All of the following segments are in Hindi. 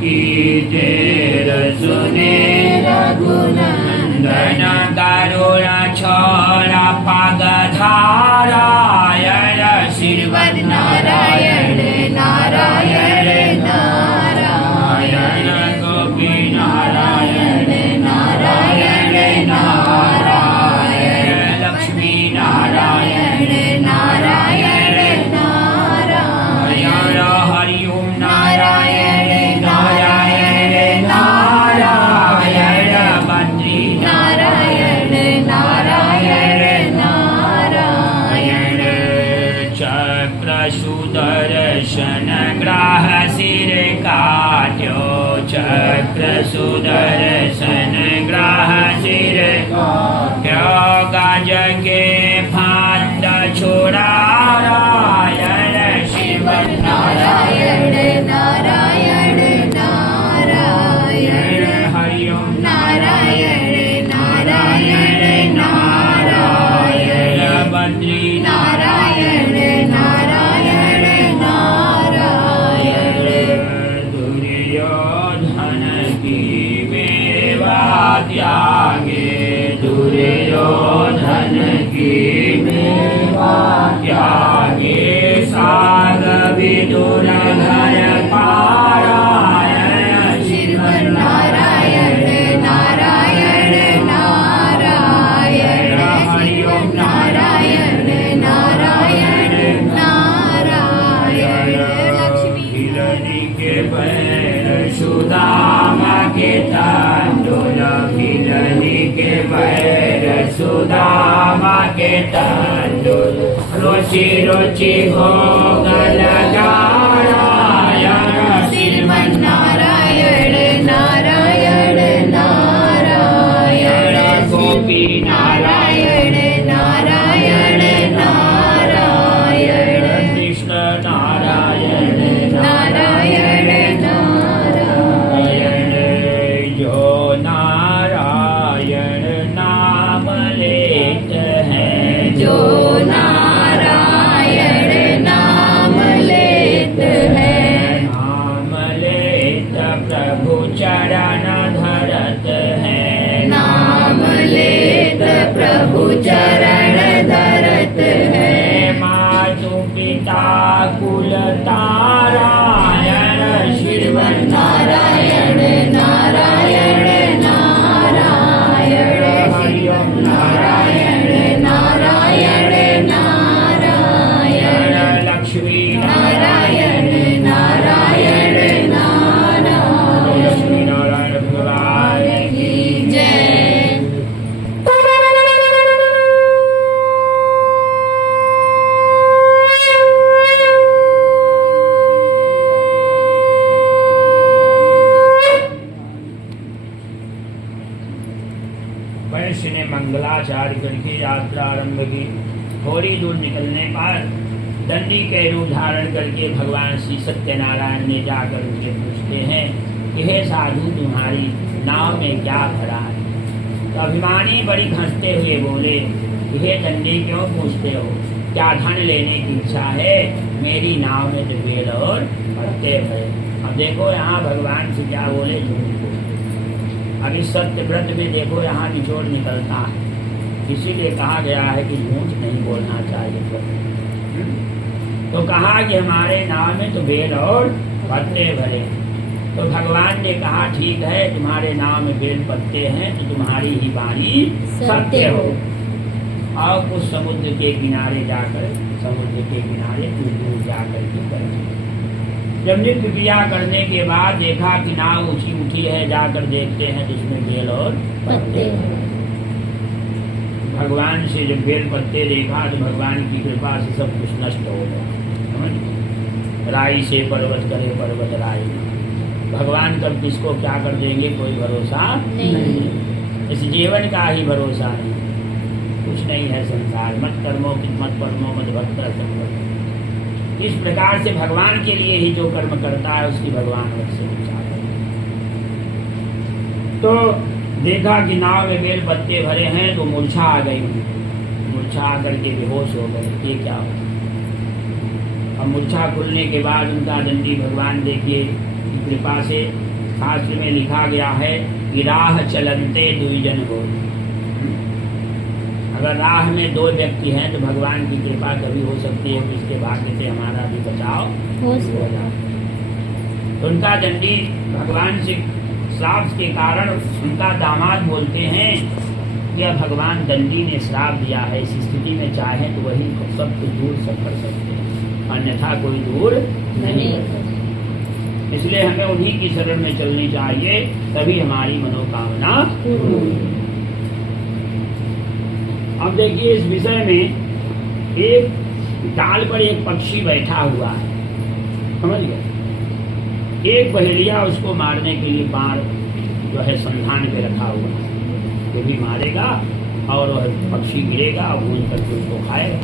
की तेर सुने रघुनंदन करुण छोड़ा पगधारायण श्रीवद नारायण नारायण नारायण गोपी नारायण नारायण नारायण लक्ष्मी नारायण नारायण नारायण हरि ओम नारायण नारायण नारायण बद्री नारायण नारायण नारायण चक्र सुदर्शन ग्राह सिर काट्यो चक्र सुदर्शन ग्राह सिर काट्यो गज के फांद छोड़ारायण शिव नारायण नारायण नारायण हरि ओम नारायण नारायण नारायण बद्री नारायण नारायण नारायण दुर्योधन की मेवा त्यागे दुर्योधन की मेवा त्यागे साग विदुर घर पारायण शिव नारायण नारायण नारायण हरि ओम नारायण नारायण नारायण लक्ष्मी हिरणी के पैर सुदामा के तांडुल हिरणी के पैर सुदामा के तांडुल रोची रोची भोग लगारायण श्रीमन नारायण नारायण नारायण गोपी नारायण नारायण नारायण कृष्ण नारायण नारायण नारायण जो नारायण नाम लेत है जो नारायण नाम लेत है नाम लेत प्रभु चरण धरत है नाम लेत प्रभु चरण धरत है मातु पिता कुल तारायण शिव नारायण नारायण नारायण हरि ओम नारायण नारायण नारायण लक्ष्मी नारायण नारायण नारायण लक्ष्मी नारायण भगवान की जय। वैश्य ने मंगलाचार्य करके यात्रा आरंभ की। थोड़ी दूर निकलने पर दंडी के रूप धारण करके भगवान श्री सत्यनारायण ने जाकर उनसे पूछते हैं कि हे साधु तुम्हारी नाव में क्या भरा है। तो अभिमानी बड़ी हंसते हुए बोले कि हे दंडी क्यों पूछते हो, क्या धन लेने की इच्छा है? मेरी नाव में तो बेल और पत्ते भरे। अब देखो यहाँ भगवान से क्या बोले, झूठ बोले। अब इस सत्य व्रत में देखो यहाँ निचोड़ निकलता है, इसीलिए कहा गया है कि झूठ नहीं बोलना चाहिए। तो कहा कि हमारे नाव में तो बेल और पत्ते भरे। तो भगवान ने कहा ठीक है, तुम्हारे नाव में बेल पत्ते हैं तो तुम्हारी ही वाणी सत्य हो। और कुछ समुद्र के किनारे जाकर समुद्र के किनारे कुछ दूर जाकर के करें। जब नित्य क्रिया करने के बाद देखा कि नाव ऊंची उठी है, जाकर देखते हैं तो उसमें बेल और पत्ते। भगवान से जब बेल पत्ते देखा तो भगवान की कृपा से सब कुछ नष्ट हो गया। राई से पर्वत करे पर्वत राई। भगवान कब किसको क्या कर देंगे कोई भरोसा नहीं। इस जीवन का ही भरोसा नहीं, कुछ नहीं है संसार। मत कर्मो मत परमो मत भक्त संग। इस प्रकार से भगवान के लिए ही जो कर्म करता है उसकी भगवान से ऊंचा है। तो देखा कि नाव में बेल पत्ते भरे हैं तो मूर्छा आ गई। मूर्छा आकर के बेहोश हो गए। ये क्या हो? अब मूर्छा खुलने के बाद उनका दंडी भगवान देखिए कृपा से शास्त्र में लिखा गया है कि राह चलते दुईजन हो। अगर राह में दो व्यक्ति हैं तो भगवान की कृपा कभी हो सकती है कि इसके भाग्य से हमारा भी बचाव हो जाए। तो उनका दंडी भगवान से श्राप के कारण उनका दामाद बोलते हैं कि अब भगवान दंडी ने श्राप दिया है, इस स्थिति में चाहे तो वही सब कुछ दूर सब कर सकते हैं, अन्यथा कोई दूर नहीं कर सकता। इसलिए हमें उन्हीं की शरण में चलनी चाहिए, तभी हमारी मनोकामना। अब देखिए इस विषय में एक डाल पर एक पक्षी बैठा हुआ है, समझ गए। एक बहेलिया उसको मारने के लिए बाण जो है संधान पे रखा हुआ है, वो भी मारेगा और वह पक्षी गिरेगा और भून करके उसको खाएगा।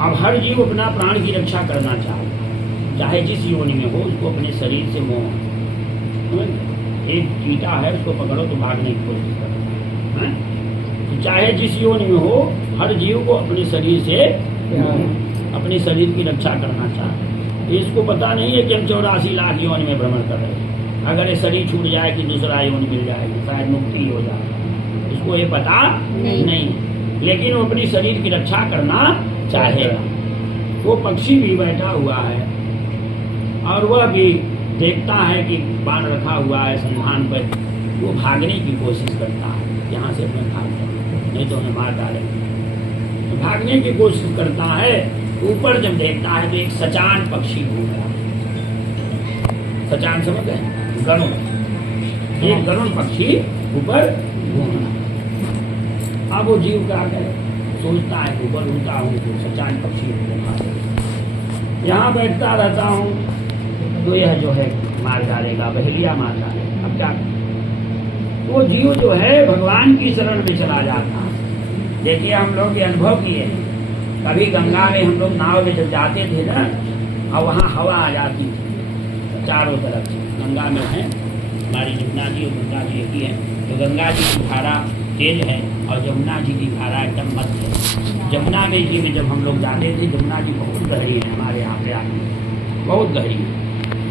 अब हर जीव अपना प्राण की रक्षा करना चाहे, चाहे जिस योनि में हो, उसको अपने शरीर से मोह। एक चीता है, उसको पकड़ो तो भागने की कोशिश करता है, तो चाहे जिस योनि में हो, हर जीव को अपने शरीर से अपने शरीर की रक्षा करना चाहे। इसको पता नहीं है कि हम 84 लाख योनि में भ्रमण कर रहे हैं, अगर ये शरीर छूट जाए कि दूसरा योनि मिल जाएगी, शायद मुक्ति हो जाए, इसको ये पता नहीं। लेकिन वो अपनी शरीर की रक्षा करना चाहेगा। वो पक्षी भी बैठा हुआ है और वह भी देखता है कि बाण रखा हुआ है संधान पर, वो भागने की कोशिश करता है, यहाँ से अपने भाग जाए, नहीं तो उन्हें मार डालेंगे। तो भागने की कोशिश करता है, ऊपर जब देखता है तो एक सचान पक्षी घूम रहा है। सचान समझ गए, गरुड़, एक गरुड़ पक्षी ऊपर घूम रहा है। अब वो जीव क्या करे, सोचता है ऊपर उड़ता हूँ तो सचान पक्षी को यहाँ बैठता रहता हूँ तो यह जो है मार डालेगा, बहेलिया मार डालेगा। अब क्या, वो जीव जो है भगवान की शरण में चला जाता है। देखिए हम लोग ये अनुभव किए, कभी गंगा में हम लोग नाव में जब जाते थे ना, और वहाँ हवा आ जाती थी चारों तरफ से। गंगा में है हमारी जमुना जी और गंगा जी एक ही है, तो गंगा जी की धारा तेज है और जमुना जी की धारा एकदम मध्य है। जमुना में जी में जब हम लोग जाते थे, जमुना जी बहुत गहरी है, हमारे यहाँ पे आती बहुत गहरी है,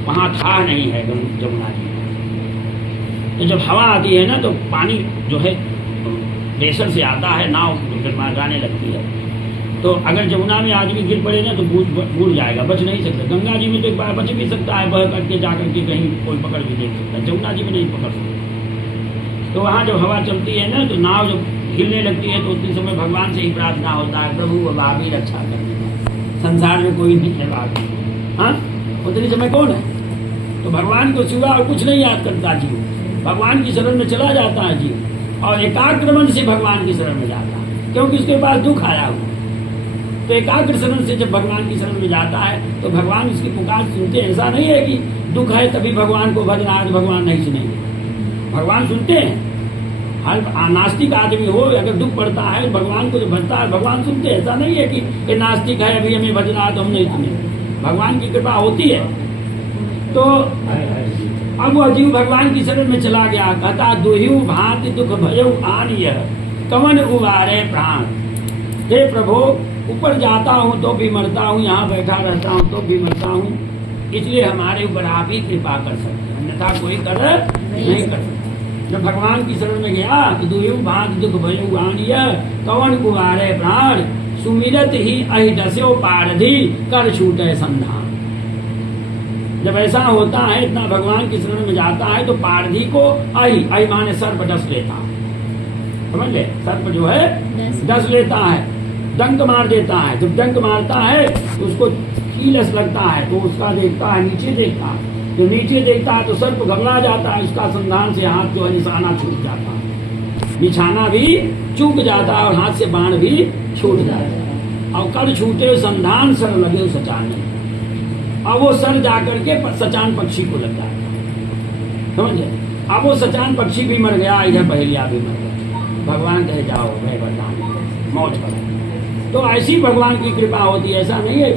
वहाँ था नहीं है जमुना जी। तो जब हवा आती है ना तो पानी जो है प्रेशर से आता है, नाव जाने लगती है। तो अगर जमुना में आदमी गिर पड़े ना तो बूढ़ जाएगा, बच नहीं सकता। गंगा जी में तो एक बार बच भी सकता है, बह करके जाकर के कहीं कोई पकड़ भी नहीं सकता, जमुना जी में नहीं पकड़ सकता। तो वहाँ जब हवा चलती है ना तो नाव जब हिलने लगती है तो उतने समय भगवान से ही प्रार्थना होता है, प्रभु अब आप ही रक्षा करने, संसार में कोई नहीं है बाकी। हाँ, उतने समय कौन है? तो भगवान को सिवा और कुछ नहीं याद करता जीव, भगवान की शरण में चला जाता है जीव, और एकाग्र मन से भगवान की शरण में जाता है, क्योंकि उसके पास दुख आया हुआ। तो एकाग्र शरण से जब भगवान की शरण में जाता है तो भगवान उसकी पुकार सुनते। ऐसा नहीं है कि दुख है तभी भगवान को भजना, आज भगवान नहीं सुनेंगे, भगवान सुनते हैं। हर नास्तिक आदमी हो, अगर दुख पड़ता है भगवान को जो भजता है भगवान सुनते हैं। ऐसा नहीं है कि नास्तिक है अभी हमें भजना है तो हम नहीं सुने, भगवान की कृपा होती है। तो अब वह जीव भगवान की शरण में चला गया, कहता दुहिउ भांति दुख भयउ आनिय कवन उबारे प्राण। हे प्रभु, ऊपर जाता हूँ तो भी मरता हूँ, यहाँ बैठा रहता हूँ तो भी मरता हूँ, इसलिए हमारे ऊपर आप ही कृपा कर सकते, अन्यथा कोई कर नहीं कर सकता। जब भगवान की शरण में गया तो दुहिउ भांति दुख भयउ आनिय कवन उबारे प्राण, सुमिरत ही अहिदस्यो पारधि कर छूटे संधान। जब ऐसा होता है, इतना भगवान की शरण में जाता है तो पारधी को अहि माने सर्प डस लेता है, समझ ले, सर्प जो है डस लेता है, डंक मार देता है। जब डंक मारता है तो उसको कीलस लगता है, तो उसका देखता है, नीचे देखता है, जो नीचे देखता है तो सर्प घबरा जाता है, उसका संधान से हाथ जो है निशाना छूट जाता है, निशाना भी चूक जाता है और हाथ से बाण भी छूट जाता है। और कर छूटे संधान सर लगे सचाने, और वो सर जाकर के सचान पक्षी को लग जाता है, समझे। अब वो सचान पक्षी भी मर गया, इधर बहेलिया भी मर गया। भगवान कहे जाओ मैं बता मौज करो। तो ऐसी भगवान की कृपा होती है, ऐसा नहीं है